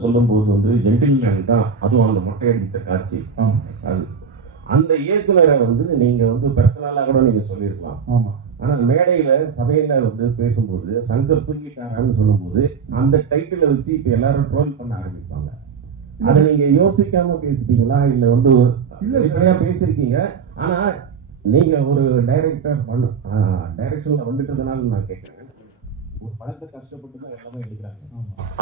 சொல்லும்போது வந்து ஜென்டில்மேன் தான் அதுவும் அந்த மொட்டை அடித்த காட்சி அது அந்த இயக்குனரை வந்து நீங்க வந்து பர்சனலா கூட நீங்க சொல்லியிருக்கலாம். ஆமா. ஆனா மேடையில சபையில வந்து பேசும்போது சங்கர் தூங்கிட்டாரான்னு சொல்லும்போது அந்த டைட்டிலை வச்சு இப்ப எல்லாரும் ட்ரோல் பண்ண ஆரம்பிப்பாங்க. அதை நீங்க யோசிக்காம பேசிட்டீங்களா? இல்ல வந்து வெளிப்படையா பேசியிருக்கீங்க? ஆனா நீங்க ஒரு டைரக்டர் பண்ணு டைரக்ஷன்ல வந்துட்டதுனால நான் கேட்கிறேன் ஒரு படத்தை கஷ்டப்பட்டு தான் எல்லாமே எடுக்கிறாங்க.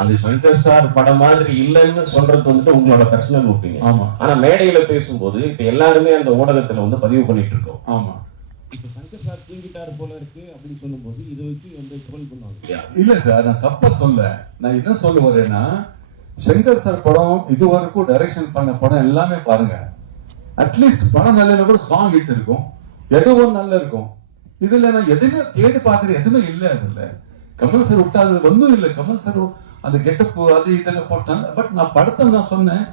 அந்த சங்கர் சார் படம் மாதிரி இல்லைன்னு சொல்றது வந்துட்டு உங்களோட பர்சனல் ஒப்பீனியன் ஆமா. ஆனா மேடையில பேசும்போது இப்ப எல்லாருமே அந்த ஊடகத்துல வந்து பதிவு பண்ணிட்டு இருக்கோம். ஆமா. இப்ப சங்கர் சார் தூங்கிட்டாரு போல இருக்கு அப்படின்னு சொல்லும்போது இதை வச்சு வந்து ட்ரோல் பண்ணுவாங்க. இல்ல சார் நான் தப்பா சொல்ல. நான் என்ன சொல்ல வரேன்னா சங்கர் சார் படம் இது வரைக்கும் டைரக்ஷன் பண்ண படம் எல்லாமே பாருங்க. அட்லீஸ்ட் படம் நல்ல கூட சாங் ஹிட் இருக்கும். ஏதோ ஒன்று நல்லா இருக்கும். இதுல நான் எதுவுமே தேடி பார்க்கறது எதுவுமே இல்லை அதுல. கமல் சார் விட்டா அது ஒன்றும் இல்லை. கமல் சார் அந்த கெட்டப்பு அது இதெல்லாம் போட்டாங்க. பட் நான் படத்தை நான் சொன்னேன்.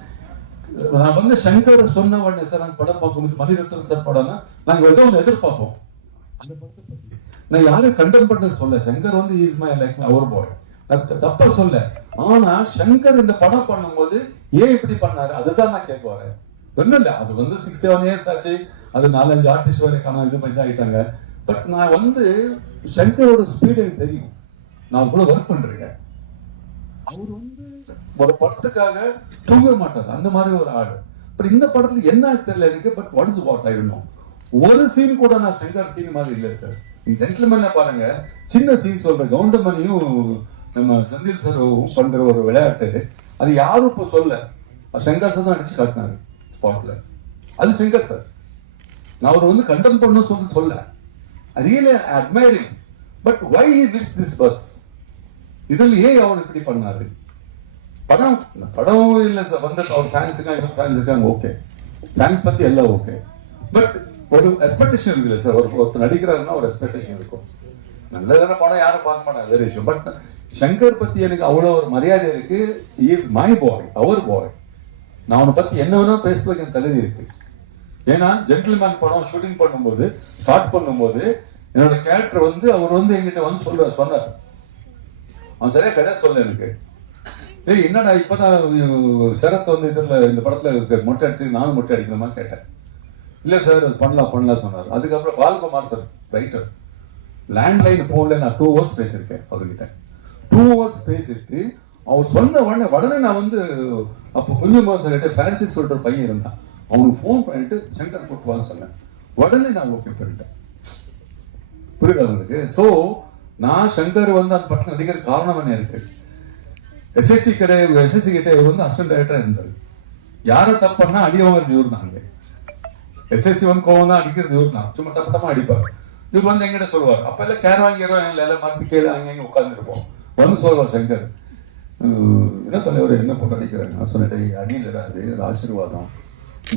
நான் வந்து சங்கர் சொன்ன உடனே சார் நான் படம் பார்க்கும்போது மணிரத்னம் சார் படம்னா நாங்கள் ஏதோ ஒன்று எதிர்பார்ப்போம். அந்த படத்தை பற்றி நான் யாரும் கண்டம் பண்றது சொல்ல. சங்கர் வந்து is my like our boy நான் தப்பா சொல்ல. ஆனா சங்கர் இந்த படம் பண்ணும்போது ஏன் இப்படி பண்ணாரு? அதுதான் நான் கேட்க வரேன். ஒண்ணும் இல்லை. அது வந்து சிக்ஸ் செவன் இயர்ஸ் ஆச்சு. அது நாலஞ்சு ஆர்டிஸ்ட் வரை காணும் இது மாதிரி ஆயிட்டாங்க. பட் நான் வந்து சங்கரோட ஸ்பீடு எனக்கு தெரியும். நான் கூட ஒர்க் பண்றேன் அவர் வந்து ஒரு படத்துக்காக தூங்க மாட்டார். அந்த மாதிரி ஒரு ஆள். பட் இந்த படத்துல என்ன ஆச்சு தெரியல எனக்கு பட் வாட் இஸ் வாட் ஆயிடணும் ஒரு சீன் கூட நான் சங்கர் சீன் மாதிரி இல்லை சார் நீங்க ஜென்டில்மேன பாருங்க. சின்ன சீன் சொல்ற கவுண்டமணியும் நம்ம செந்தில் சார் பண்ற ஒரு விளையாட்டு. அது யாரும் இப்ப சொல்ல. சங்கர் சார் தான் அடிச்சு காட்டினாரு ஸ்பாட்ல அது சங்கர் சார் நான் அவர் வந்து கண்டம் பண்ணு சொல்லி. சொல்ல really admiring but why miss this bus இதில் ஏன் அவர் இப்படி பண்ணாரு படம் படம் இல்ல சார் வந்து அவர் ஃபேன்ஸ் இருக்காங்க ஃபேன்ஸ் இருக்காங்க ஓகே ஃபேன்ஸ் பத்தி எல்லாம் ஓகே பட் ஒரு எக்ஸ்பெக்டேஷன் இருக்குல்ல சார் ஒரு ஒருத்தர் நடிக்கிறாருன்னா ஒரு எக்ஸ்பெக்டேஷன் இருக்கும். நல்லதான படம் யாரும் பார்க்க மாட்டாங்க வேற விஷயம். பட் சங்கர் பத்தி எனக்கு அவ்வளோ ஒரு மரியாதை இருக்கு. இஸ் மை பாய் அவர் பாய் நான் அவனை பத்தி என்ன வேணா பேசுறதுக்கு என் தகுதி இருக்கு. ஏன்னா ஜென்டில்மேன் படம் ஷூட்டிங் பண்ணும்போது ஸ்டார்ட் பண்ணும்போது என்னோட கேரக்டர் வந்து அவர் வந்து என்கிட்ட வந்து சொல்ற சொன்னார். அவன் சரியா கதை சொல்ல எனக்கு. ஏய் என்னடா இப்பதான் அஹ், சரத் வந்து இதுல இந்த படத்துல இருக்க மொட்டை அடிச்சு நானும் மொட்டை அடிக்கணுமா கேட்டேன். இல்லை சார் அது பண்ணலாம் பண்ணலாம் சொன்னார். அதுக்கப்புறம் பால்குமார் சார் ரைட்டர் லேண்ட்லைன் ஃபோனில் நான் டூ ஹவர்ஸ் பேசியிருக்கேன் அவர்கிட்ட. டூ ஹவர்ஸ் பேசிட்டு அவர் சொன்ன உடனே உடனே நான் வந்து அப்போ குஞ்சுமா சார் கிட்ட பிரான்சிஸ் சொல்கிற பையன் இருந்தான். அவனுக்கு ஃபோன் பண்ணிட்டு சென்டர் போட்டு வாங்க சொன்னேன். உடனே நான் ஓகே பண்ணிட்டேன். புரியுது உங்களுக்கு? ஸோ நான் சங்கர் வந்து அந்த படத்தில் நடிக்கிற காரணம் என்ன இருக்கு? எஸ்எஸ்சி கடை எஸ்எஸ்சி கிட்ட இவர் வந்து அசிஸ்டன்ட் டைரக்டரா இருந்தாரு. யாரை தப்புன்னா அடியவங்க இவர் தான் அங்கே எஸ்எஸ்சி வந்து கோவம் தான் அடிக்கிறது இவர் தான் சும்மா தப்பட்டமா தப்பா அடிப்பார். இவர் வந்து எங்கிட்ட சொல்லுவார். அப்ப எல்லாம் கேர் வாங்கிறோம் எல்லாம் மாத்தி கேளு அங்கே இங்கே உட்காந்துருப்போம் வந்து சொல்லுவார் சங்கர். என்ன தலைவர் என்ன போட்டு அடிக்கிறாங்க நான் சொன்னேன் அடியில் அது ஆசீர்வாதம்.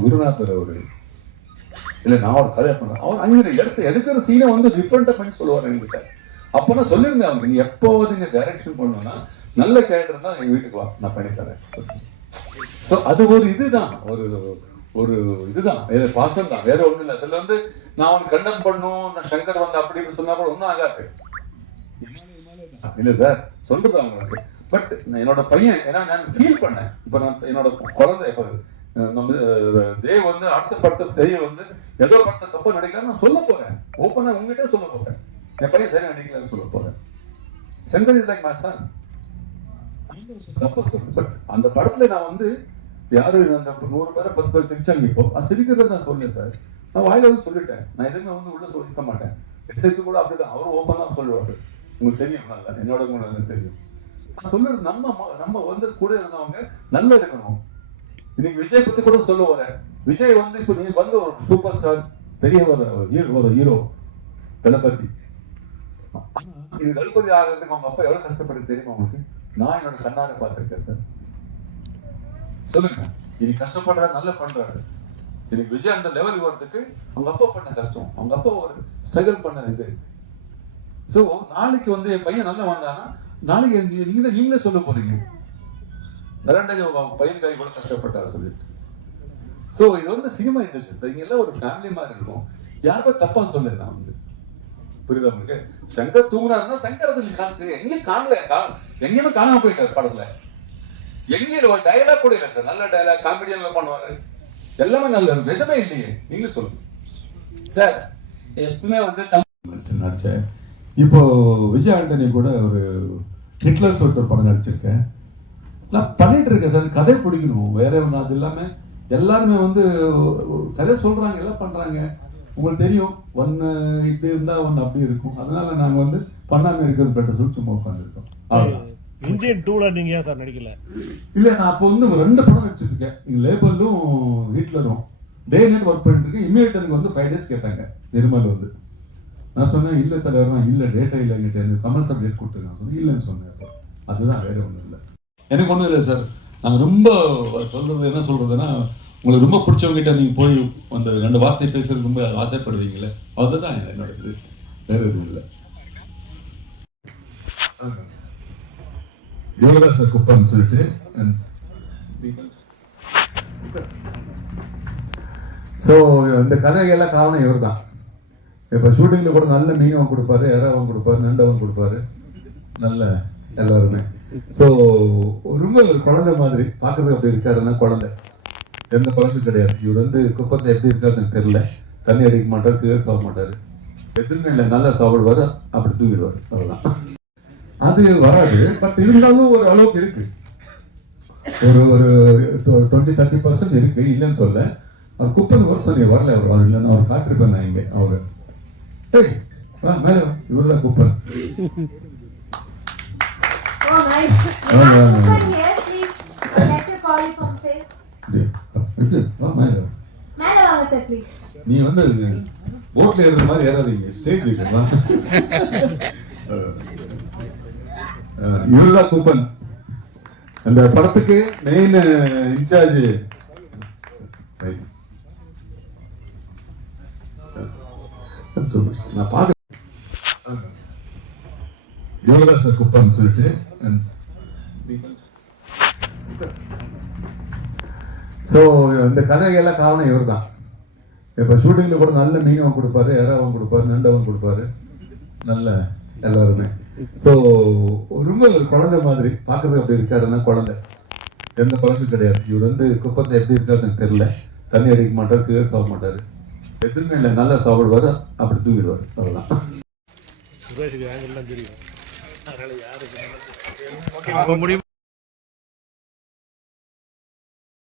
குருநாதர் அவரு. இல்ல நான் ஒரு கதை பண்ணேன் அவர் அங்கே எடுத்து எடுக்கிற சீனை வந்து டிஃப்ரெண்டா பண்ணி சொல்லுவார் எங்கிட்ட அப்போனா சொல்லியிருந்தேன் அவங்க நீ எப்போது இங்க டைரக்ஷன் பண்ணணும்னா நல்ல கேரக்டர் தான் எங்க வீட்டுக்கு வா நான் பண்ணித்தரேன் சோ அது ஒரு இதுதான் ஒரு ஒரு இதுதான். வேற பாசம் தான் வேற ஒண்ணும் இல்லை. அதுல வந்து நான் அவன் கண்டம் பண்ணும் நான் சங்கர் வந்து அப்படி இப்படி சொன்னா கூட ஒன்றும் ஆகாது. இல்ல சார் சொல்றது அவங்களுக்கு. பட் என்னோட பையன் ஏன்னா நான் ஃபீல் பண்ணேன். இப்ப நான் என்னோட குழந்தை இப்ப நம்ம தேவ் வந்து அடுத்த படத்தை தெய்வம் வந்து ஏதோ படத்தை தப்பு நடிக்கலாம் நான் சொல்ல போறேன். ஓப்பனா உங்ககிட்ட சொல்ல போறேன். என் பையன் சரியா நடிக்கலன்னு சொல்ல போறேன். செந்தர் இஸ் லைக் மை சன் தப்பா சொல்றேன் பட் அந்த படத்துல நான் வந்து யாரு அந்த நூறு பேரை பத்து பேர் சிரிச்சாங்க இப்போ? அது சிரிக்கிறத நான் சொல்லல சார். நான் வாயில வந்து சொல்லிட்டேன். நான் எதுவுமே வந்து உள்ள சொல்லிக்க மாட்டேன். எஸ்எஸ் கூட அப்படிதான். அவரும் ஓப்பனா சொல்லுவாரு. உங்களுக்கு தெரியும் நல்லா. என்னோட கூட எனக்கு தெரியும். நான் சொல்றது நம்ம நம்ம வந்து கூட இருந்தவங்க நல்லா இருக்கணும். இன்னைக்கு விஜய் பத்தி கூட சொல்ல வரேன் விஜய் வந்து இப்போ நீ வந்து ஒரு சூப்பர் ஸ்டார் பெரிய ஒரு ஹீரோ ஒரு ஹீரோ தளபதி. இது தளபதி ஆகிறதுக்கு அவங்க அப்பா எவ்வளவு கஷ்டப்பட்டு தெரியுமா உங்களுக்கு? நான் என்னோட கண்ணார பார்த்திருக்கேன் சார் சொல்லுங்க. இனி கஷ்டப்படுறாரு நல்லா பண்றாரு. இன்னைக்கு விஜய் அந்த லெவலுக்கு வர்றதுக்கு அவங்க அப்பா பண்ண கஷ்டம். அவங்க அப்பா ஒரு ஸ்ட்ரகிள் பண்ண இது. சோ நாளைக்கு வந்து என் பையன் நல்லா வந்தானா நாளைக்கு நீ- நீங்க நீங்களே சொல்ல போறீங்க. பையன் பையனுக்காக கூட கஷ்டப்பட்டாரு சொல்லிட்டு. சோ இது வந்து சினிமா இண்டஸ்ட்ரி சார் இங்க எல்லாம் ஒரு ஃபேமிலி மாதிரி இருக்கும். யாருமே தப்பா சொல்ல நான் வந்து புரியுதா உங்களுக்கு? சங்கர் தூங்குனாருன்னா சங்கர் அது எங்கேயும் காணல கா- எங்கேயுமே காணாம போயிட்டார் படத்துல. எங்கேயும் ஒரு டயலாக் கூட இல்லை சார் நல்ல டயலாக் காமெடியெல்லாம் பண்ணுவாரு. எல்லாமே நல்ல இருக்கும் எதுவுமே இல்லையே. நீங்களே சொல்லுங்க. சார் எப்பவுமே வந்து தமிழ் நடிச்சு நடிச்சேன் இப்போ விஜய் ஆண்டனி கூட ஒரு ஹிட்லர் சொல்லிட்டு ஒரு படம் நடிச்சிருக்கேன். நான் பண்ணிட்டு இருக்கேன் சார் கதை பிடிக்கணும். வேற ஒன்று அது இல்லாம எல்லாருமே வந்து கதை சொல்றாங்க எல்லாம் பண்றாங்க. உங்களுக்கு தெரியும் ஒன்று இப்படி இருந்தா ஒன்று அப்படி இருக்கும். அதனால நாங்க வந்து பண்ணாம இருக்கிறது பெட்டர் சொல்லி சும்மா உட்காந்துருக்கோம் இந்தியன் டூல நீங்க ஏன் சார் நடிக்கல? இல்ல நான் அப்போ வந்து ரெண்டு படம் நடிச்சிருக்கேன் இங்க லேபலும் ஹிட்லரும். டே நைட் ஒர்க் பண்ணிட்டு இருக்கேன். இமீடியட் எனக்கு வந்து ஃபைவ் டேஸ் கேட்டாங்க. நிர்மல் வந்து. நான் சொன்னேன் இல்ல தலைவரா இல்ல டேட்டா இல்ல என்கிட்ட. எனக்கு கமல் சார் டேட் கொடுத்துருங்க சொன்னேன் இல்லைன்னு சொன்னேன். அதுதான் வேற ஒண்ணும் இல்லை. எனக்கு ஒண்ணும் இல்லை சார். நாங்க ரொம்ப சொல்றது என்ன சொல்றதுன்னா உங்களுக்கு ரொம்ப பிடிச்சவங்ககிட்ட நீங்க போய் அந்த ரெண்டு வார்த்தை பேசுறது ரொம்ப ஆசைப்படுவீங்களே அதுதான் என்னோட இது வேற எதுவும் இல்லை. இவ்வளவுதான் சார் குப்பம்னு சொல்லிட்டு ஸோ இந்த கதைகள்லாம் காரணம் இவர் தான் இப்போ ஷூட்டிங்கில் கூட நல்ல மீனவன் கொடுப்பாரு எறாவன் கொடுப்பாரு நண்டவன் கொடுப்பாரு. நல்ல எல்லாருமே. ஸோ ரொம்ப ஒரு குழந்தை மாதிரி. பார்க்கறதுக்கு அப்படி இருக்காருன்னா குழந்தை. எந்த குழந்தை கிடையாது. இவர் வந்து குப்பத்தில் எப்படி இருக்காருன்னு எனக்கு தெரியல. தண்ணி அடிக்க மாட்டார் சிகரெட் சாப்பிட மாட்டார். எதுவுமே இல்லை. நல்லா சாப்பிடுவாரு அப்படி தூங்கிடுவார். அவ்வளோதான் அது வராது. பட் இருந்தாலும் ஒரு அளவுக்கு இருக்கு. ஒரு ஒரு டுவெண்ட்டி தேர்ட்டி பர்சன்ட் இருக்கு. இல்லைன்னு சொல்ல அவர் குப்பன் வருஷம் நீ வரல அவர். அவர் இல்லைன்னா அவர் காட்டிருப்பேன் நான் இங்கே. அவரு. ஏய் வா மேலே இவர் தான் குப்பன் yeah, இருக்கு, வா மேலே. மேல வாங்க சார் ப்ளீஸ் நீ வந்து போட்ல ஏறுற மாதிரி ஏறாதீங்க. ஸ்டேஜ் இருக்குங்களா இவர்தான் கூப்பன். அந்த படத்துக்கு மெயின் இன்சார்ஜ். நான் பார்க்க இவர்தான் சார் குப்பன் சொல்லிட்டு. ஸோ இந்த கதைகெல்லாம் காரணம் இவர் தான் இப்போ ஷூட்டிங்கில் கூட நல்ல மீனவன் கொடுப்பாரு எறாவன் கொடுப்பாரு நண்டவன் கொடுப்பாரு. நல்ல எல்லாருமே. ஸோ ரொம்ப ஒரு குழந்தை மாதிரி. பார்க்கறதுக்கு அப்படி இருக்காருன்னா குழந்தை. எந்த குழந்தை கிடையாது. இவர் வந்து குப்பத்தில் எப்படி இருக்காருன்னு தெரியல. தண்ணி அடிக்க மாட்டார் சிகரெட் சாப்பிட மாட்டார். எதுவுமே இல்லை. நல்லா சாப்பிடுவார் அப்படி தூங்கிடுவார். அவ்வளோதான் சுரேஷுக்கு தெரியும். அதனால யாருக்கு